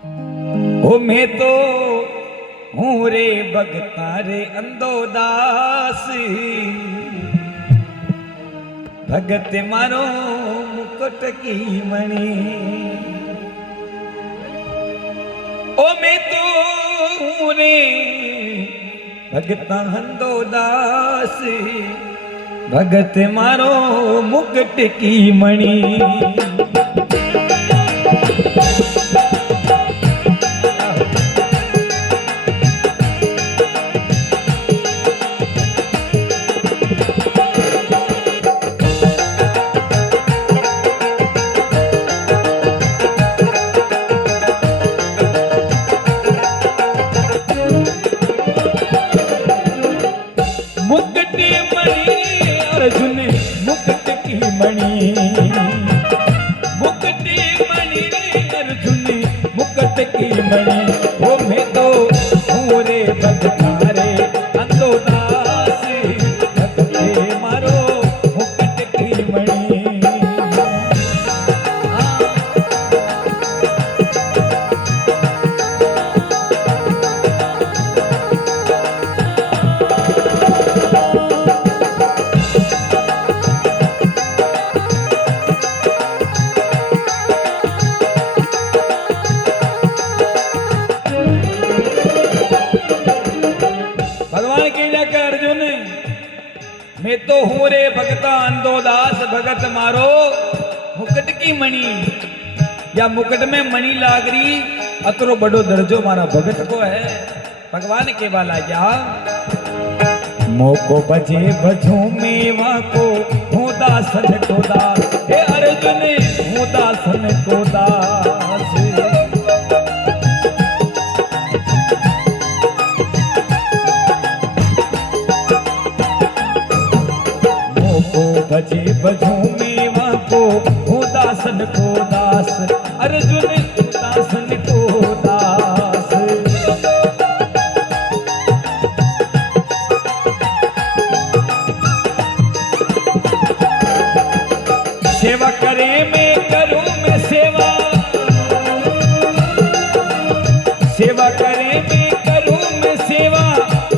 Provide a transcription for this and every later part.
ओ मैं तो हूँ रे भगता रे अंधो दास, भगत मारो मुकुट की मणि। ओ मैं तो हूँ रे भगता अंधो दास, भगत मारो मुकुट की मणि। मुकुट मणि अर्जुन मुकुट की मणि, मुकुट मणि अर्जुन मुकुट की मणि। ओ मैं तो हूँ रे भगता रे अंधो दास, भगते मारो मुकुट की मणि। भगवान की जाकर अर्जुन, मैं तो हूँ रे भगता अंधो दास, भगत मारो मुकुट की मणि। या मुकुट में मणि लागरी अतरो बड़ो दर्जो मारा भगत को है। भगवान के वाला क्या मोको बजे बजू मेवा को हूँ दासन को दास। हे अर्जुन हूँ दासन को दास, बजे बजू मेवा को हो दासन को दास, अर्जुन दासन को दास। सेवा करे मैं करूं मैं सेवा, सेवा करे मैं करूं मैं सेवा,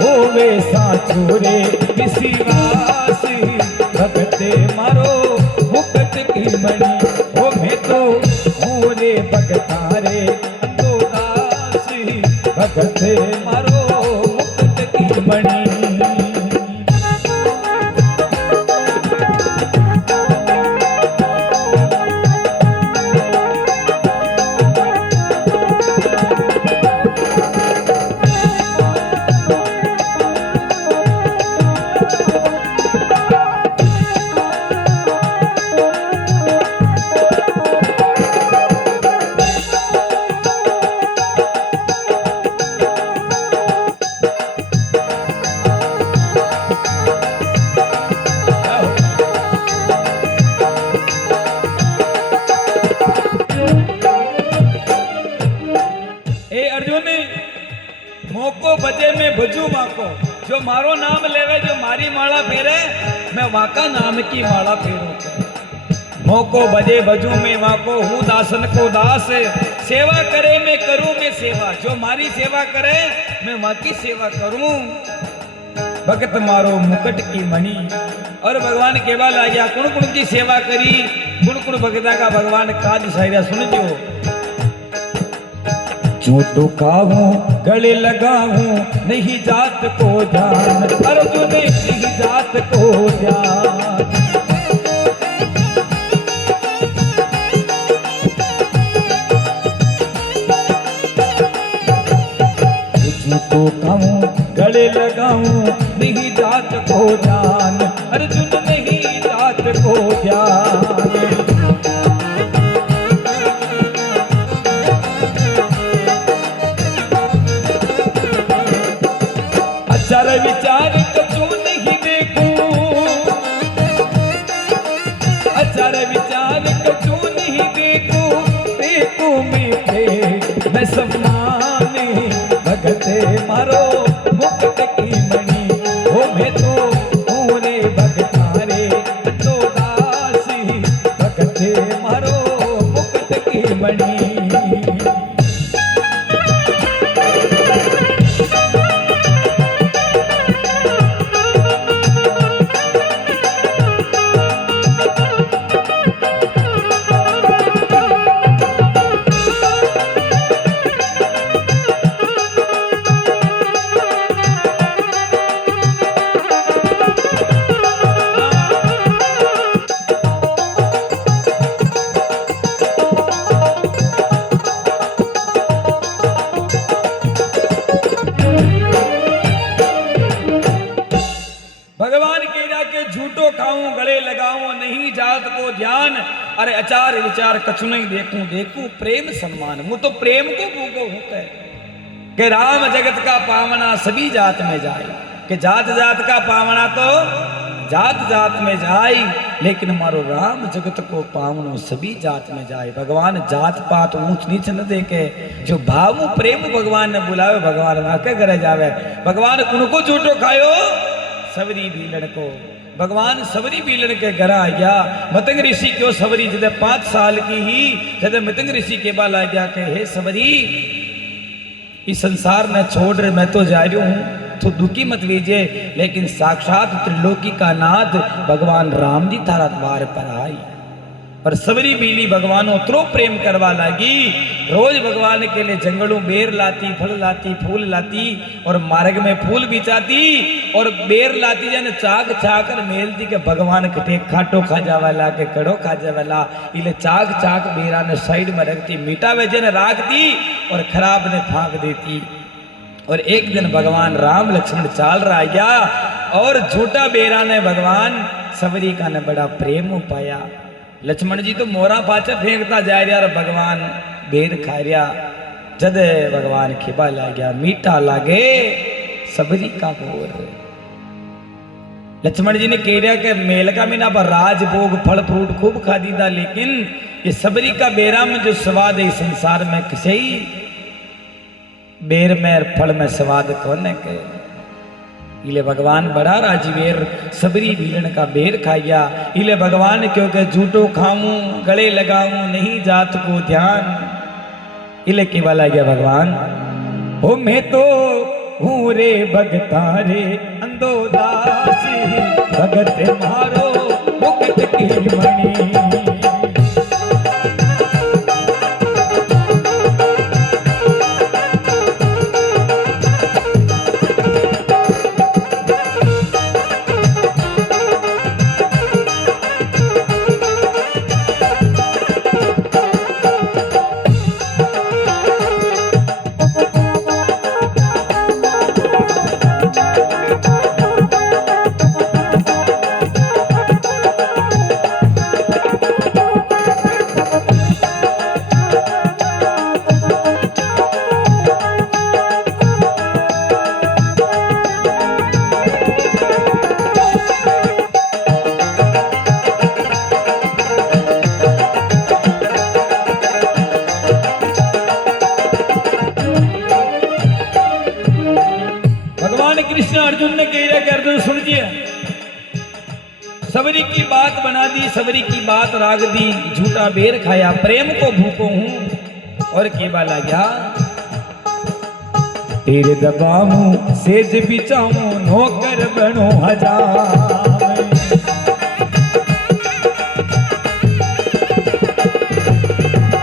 होवे साचो रे विश्वास, भगते मारो मुकुट की मणि। ओ मैं तो हूँ रे भगता रे अंधो दास, भगते मारो मुकुट की मणि। मोको बजे में भजू माको, जो मारो नाम लेवे जो मारी माला फेरे मैं वाका नाम की माला फेरूं। मोको बजे भजू में वाको हूँ दासन को दास, सेवा करे मैं करूं मैं सेवा, जो मारी सेवा करे मैं वाकी सेवा करूं। भगत मारो मुकुट की मणि। और भगवान केवा लाग्या कुण कुण की सेवा करी, कुण कुण भगता का भगवान काज सायरा सुन जो। जो खाऊं गले लगाऊं नहीं जात को ध्यान, अर्जुन नहीं जात को ध्यान। जो खाऊं गले लगाऊं नहीं जात को ध्यान, अर्जुन नहीं जात को ध्यान। अचार विचार कछु नहीं देखूं, अचार विचार कछु नहीं देखूं, देखूं मैं सम्मान भगते मारो मुकुट की मणि। ओ मैं तो हूँ रे भगता रे अंधो दास, भगते मारो मुकुट की मणि। आचार विचार कछु नहीं देखूं, देखूं प्रेम सम्मान। मुँह तो प्रेम को भूगो होता है कि राम जगत का पावना सभी जात में जाए, कि जात जात का पावना तो जात जात में जाए, लेकिन मारो राम जगत को पावनो सभी जात में जाए। भगवान जात पात ऊंच नीच न देखे, जो भाव प्रेम भगवान ने बुलावे भगवान वाके करे जावे। भगवान उनको झूठो खायो सबरी भीलन को। भगवान सबरी भीलन के घर आ गया। मतंग ऋषि क्यों सबरी जब 5 साल की ही जब मतंग ऋषि के बाल आ गया कि हे सबरी इस संसार में छोड़ रहे, मैं तो जा रही हूं, तो दुखी मत लीजिए। लेकिन साक्षात त्रिलोकी का नाथ भगवान राम जी थारा द्वार पर आई और सबरी बीली भगवान उतरो प्रेम करवा लगी। रोज भगवान के लिए जंगलों बेर लाती, फल लाती, फूल लाती और मार्ग में फूल बिचाती और बेर लाती जन चाक चाकर मेलती के भगवान कटे खाटो खा जावाला के कड़ो खा जावाला। इले चाक चाक बेरा ने साइड में रखती, मीठा वेजन राख दी और खराब ने फाँक देती। और एक दिन भगवान राम लक्ष्मण चाल रहा गया और झूठा बेरा ने भगवान सबरी का ने बड़ा प्रेम पाया। लक्ष्मण जी तो मोरा पाचा फेंकता जा रहा और भगवान बेर खा रहा। जद भगवान खिबा ला गया, मीठा लागे सबरी का बोर। लक्ष्मण जी ने कह रहा कि मेल का मीना पर राजभोग फल फ्रूट खूब खा दीदा, लेकिन ये सबरी का बेरा में जो स्वाद है संसार में किसे ही बेर में फल में स्वाद कौन के। इले भगवान बड़ा राजवीर सबरी भीलन का बेर खाया। इले भगवान क्योंकि झूठो खाऊं गले लगाऊं नहीं जात को ध्यान। इले के वाला गया भगवान हो मैं तो हूँ रे भगतारे अंधो दासी, भगत मारो मुकुट की मणि। अर्जुन ने कह रहा कि अर्जुन सुनिए, सबरी की बात बना दी, सबरी की बात राग दी, झूठा बेर खाया, प्रेम को भूखो हूं और केबा ला गया तेरे दबाऊं सेज बिचाऊं नौकर बनो हजार।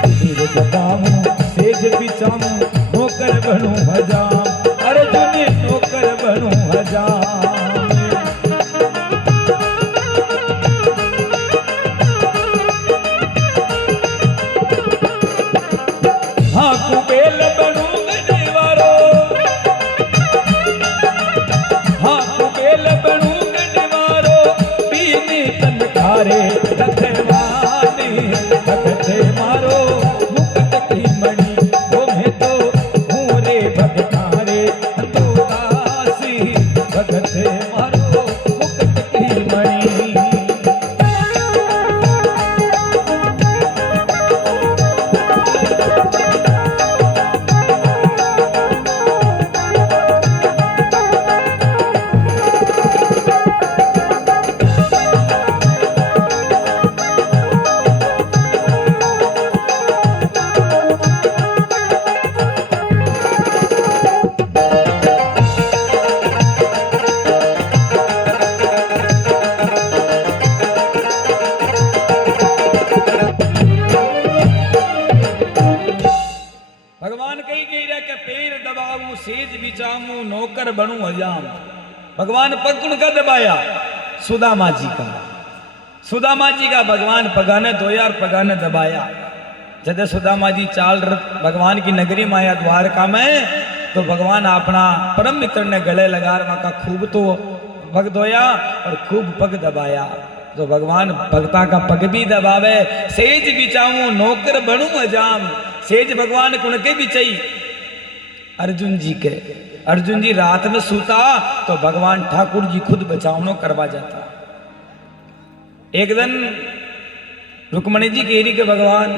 तेरे दबाऊं सेज बिचाऊं नौकर बनो हजार। अर्जुन नौकर बनो हजार। हाँ कुबेल बनू गढ़वारो, हाँ कुबेल बनू गढ़वारो, पीने तन थारे रखवाने भगत मारो मुकुट की मणि। वो मैं तो हूँ रे भगतारे अंधो दासी, भगत मारो मुकुट की मणि। नौकर बनू हजाम। भगवान पग उनका दबाया सुदामा जी का, सुदामा जी का भगवान पगाने धोया और पगाने दबाया। जब सुदामा जी चाल भगवान की नगरी में आया द्वारका में, तो भगवान अपना परम मित्र ने गले लगा वहां का खूब तो पग धोया और खूब पग दबाया। तो भगवान भक्ता का पग भी दबावे। सेज बिचाऊं नौकर बनूं अजाम, सेज भगवान कुण के बिचाई अर्जुन जी के। अर्जुन जी रात में सूता तो भगवान ठाकुर जी खुद बचावनो करवा जाता। एक दिन रुक्मणी जी कह के भगवान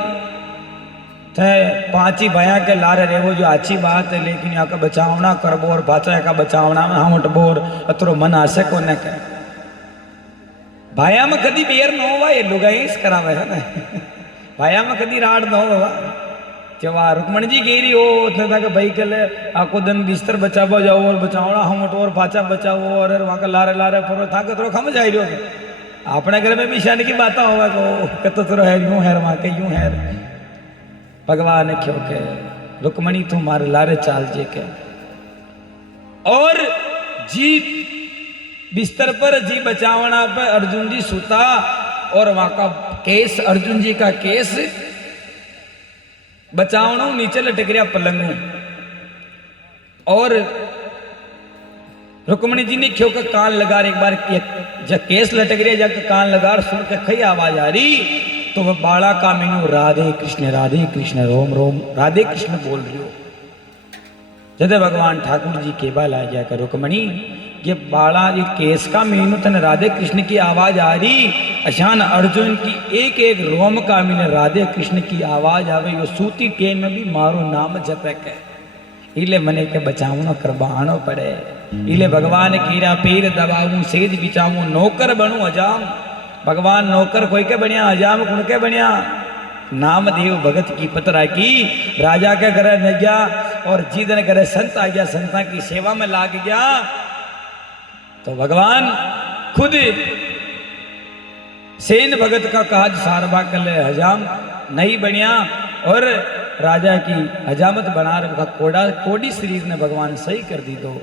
थे पांची भया के लारे रेवो जो अच्छी बात है, लेकिन यहाँ का बचावना करबो और बाचा का बचावना हम उठबोर अतरो मन आसे को न के भाया में कदी बेर न होवा, ये लुगाईस करावे है ना भाया में कदी राड न होवा। जवा रुक्मणी जी गेरी हो था कि भाई कल आको दिन बिस्तर बचाबो जाओ और बचावना हम उठो और पाचा बचाओ और वहां का लारे लारे फरो था के थोड़ा खम जाई रहो। अपने घर में भी शान की बात होगा को तो थोड़ा है यूं है वहां के यूं है। भगवान ने क्यों के रुक्मणी तुम्हारे लारे चाल जे के और जी बिस्तर पर जी बचावना पे अर्जुन जी सुता और वहां का केस अर्जुन जी का केस बचावना नीचे लटक रहा पलंगू और रुक्मणी जी ने क्यों का कान लगा एक बार जब केस लटक रहा जब कान लगा सुन के खई आवाज आ रही तो वह बाड़ा का मीनू राधे कृष्ण रोम रोम राधे कृष्ण बोल रही हो। जदे भगवान ठाकुर जी के बाल आ जाकर रुक्मणी ये बाड़ा ये केस का मीनू तन राधे कृष्ण की आवाज आ रही अशान अर्जुन की एक एक रोम का मीन राधे कृष्ण की आवाज आवे यो सूती टेन में भी मारो नाम जपे के इले मने के बचावनो करबानो पड़े। इले भगवान कीरा पीर दबाऊं सेज बिचाऊं नौकर बनूं अजाम। भगवान नौकर कोई के बनिया अजाम कुण के बनिया नामदेव भगत की पतरा की राजा के घर न गया और जिदन करे संत आ गया संता की सेवा में लाग गया तो भगवान खुद सेन भगत का काज सारवा कल हजाम नहीं बनिया और राजा की हजामत बना रखा कोडी शरीर ने भगवान सही कर दी। तो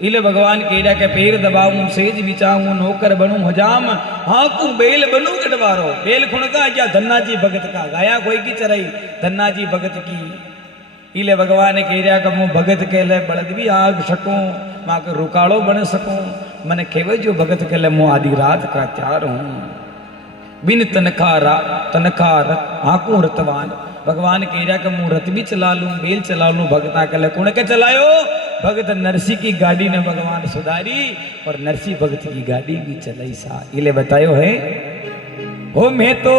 इले भगवान केड़ा के पैर दबाऊं सेज बिचाऊं नौकर बनूं हजाम हाँ को बेल बनूं गडवारो बेल खुण का क्या धन्ना जी भगत का गाया कोई की चराई धन्ना जी भगत की। इले भगवान केड़ा का मुंह भगत के ले बड़द भी आग सकूं मां के रुकाड़ो बन सकूं मन खेवे जो भगत के ले मुंह आधी रात का त्यार हूं बिन तनखा आंकू रतवान। भगवान केरा का मुंह रथ भी चला लूं बेल चला लूं भगता के ले कुण के चलायो भगत नरसी की गाड़ी ने भगवान सुधारी और नरसी भगत की गाड़ी भी चलाई सा। इले बतायो है हो मैं तो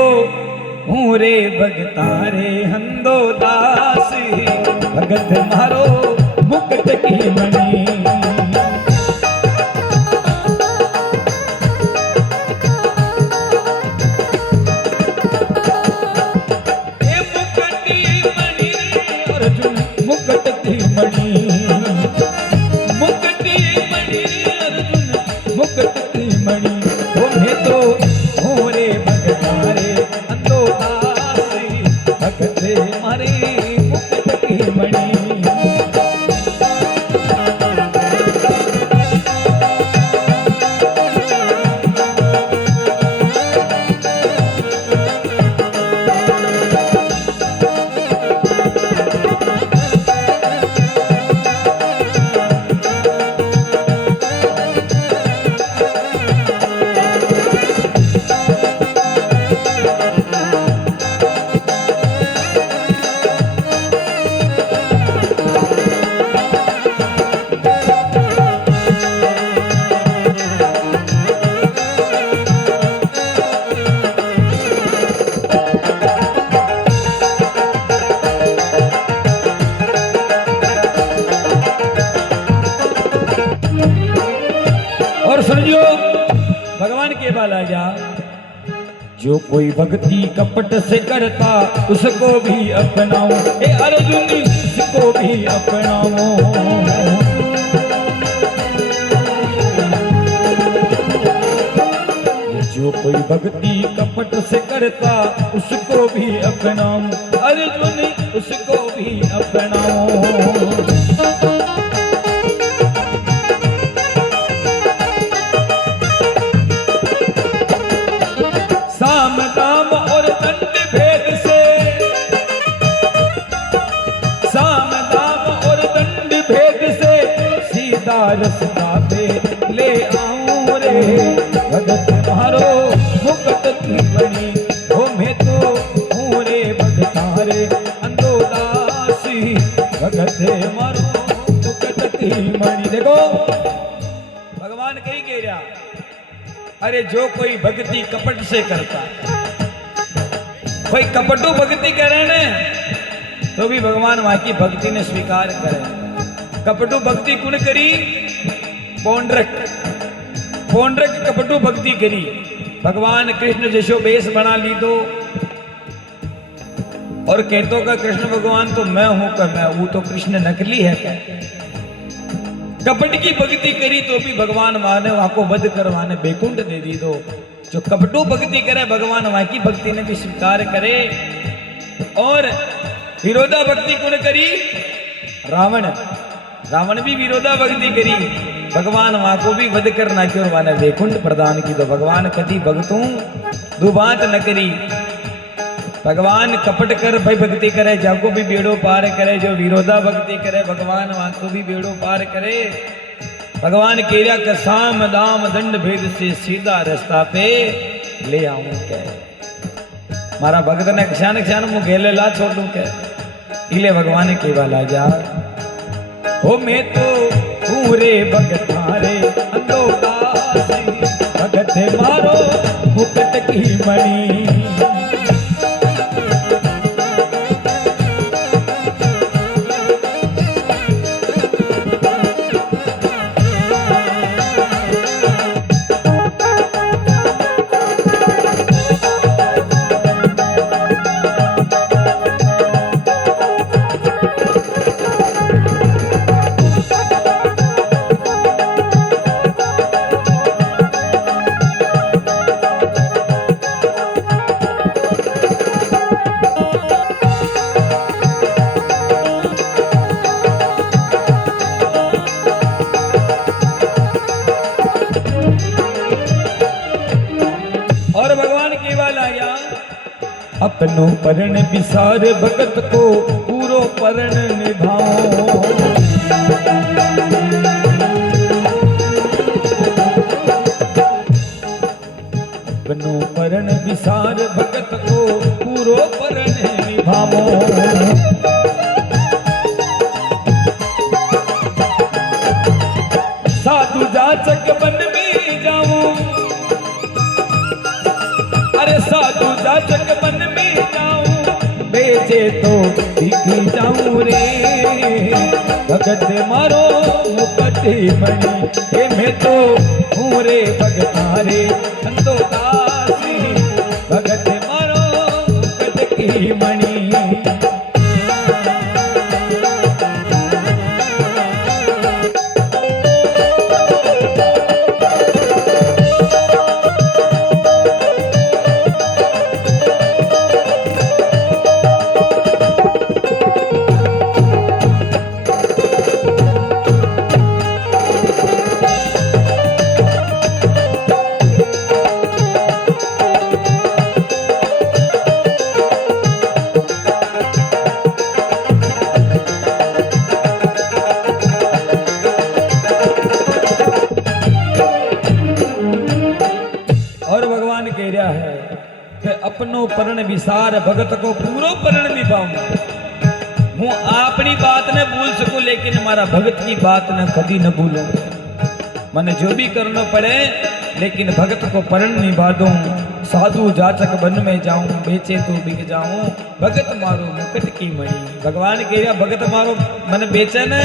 हूँ रे भगता रे हंदो दास भगत मारो मुकुट की मणि। जो कोई भक्ति कपट से करता उसको भी अपनाओ ए अर्जुन उसको भी अपनाओ। जो कोई भक्ति कपट से करता उसको भी अपनाओ अर्जुन उसको भी अपनाओ। रसता पे ले आऊं रे भगत मारो भगत मारो मुकुट की मणि। देखो भगवान कही कह रहा, अरे जो कोई भक्ति कपट से करता, कोई कपटू भक्ति करे ने तो भी भगवान वहां की भक्ति ने स्वीकार करे। कपटू भक्ति कुण करी? पौंड्रक। पौंड्रक कपटू भक्ति करी। भगवान कृष्ण जैसो बेस बना ली दो और कहतो का कृष्ण भगवान तो मैं हूं का मैं, वो तो कृष्ण नकली है क्या? कपट की भक्ति करी तो भी भगवान माने वहां को वध करवाने बैकुंठ दे दी दो। जो कपटू भक्ति करे भगवान वहां की भक्ति ने भी स्वीकार करे। और विरोधा भक्ति कौन करी? रावण। रावण भी विरोधा भक्ति करी, भगवान वहां को भी वध करना क्यों माने वैकुंठ प्रदान की। तो भगवान कदी भगतों दुबात न करी। भगवान कपट कर भाई भक्ति करे जाको भी बेड़ो पार करे। जो विरोधा भक्ति करे भगवान वहां को भी बेड़ो पार करे। भगवान केरिया का साम दाम दंड भेद से सीधा रास्ता पे ले आऊं के मारा भगत ने क्षण क्षण मु गेले ला छोड़ू के इले भगवान के वाला जा हो मैं तो पूरे भगतारे अंधोदासी भगत मारो मुकुट की मणि। अपनो परण विसार भगत को पूरो परण निभाओ। अपनो परण विसार भगत को पूरो परण निभाओ। साधु जाचक बन में जाऊं, अरे साधु जाचक बन में जाऊं बेचे तो दिखी जाऊं रे। भगत मारो मुकुट मणि हे मैं तो हूँ रे भगतारे अंधोदासी भगत मारो मुकुट की मणि। अपनो परण विसार भगत को पूरो परण निभाऊं। हूँ अपनी बात न भूल सकूं लेकिन हमारा भगत की बात न कभी न भूलूं। मैंने जो भी करना पड़े लेकिन भगत को परण निभा दूं। साधु जाचक बन में जाऊं बेचे तो बिक जाऊं भगत मारो मुकुट की मणि। भगवान कह रहा भगत मारो मन बेचे न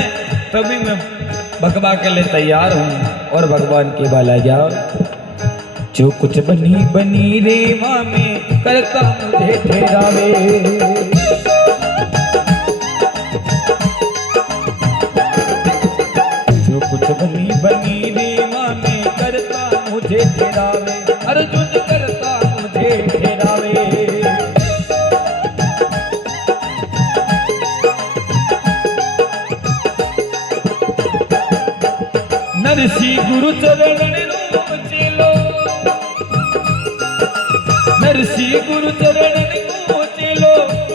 तभी मैं भगवा के लिए तैयार हूं। और भगवान के बाला जाओ जो कुछ बनी बनी रे माँ में करता मुझे ठहरावे। जो कुछ बनी बनी रे माँ में करता मुझे ठहरावे। अर्जुन करता मुझे ठहरावे। नरसी गुरु चरण नरसी गुरु चरण को चलो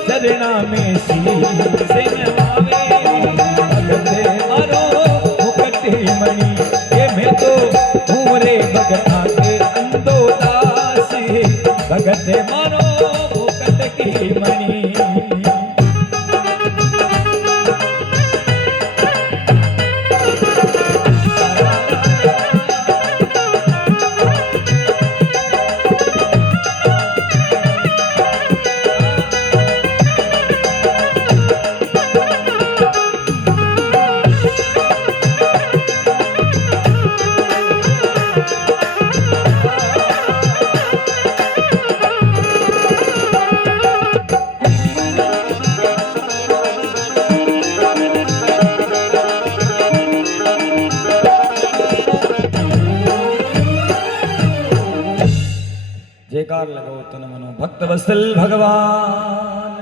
चरणा में शीश नवावे। भगत मारो मुकुट मणि ये मैं तो हूँ रे भगता के अंधोदासी भगत मारो मुकुट की मणि। जयकार लगाओ तन मनो भक्त वत्सल भगवान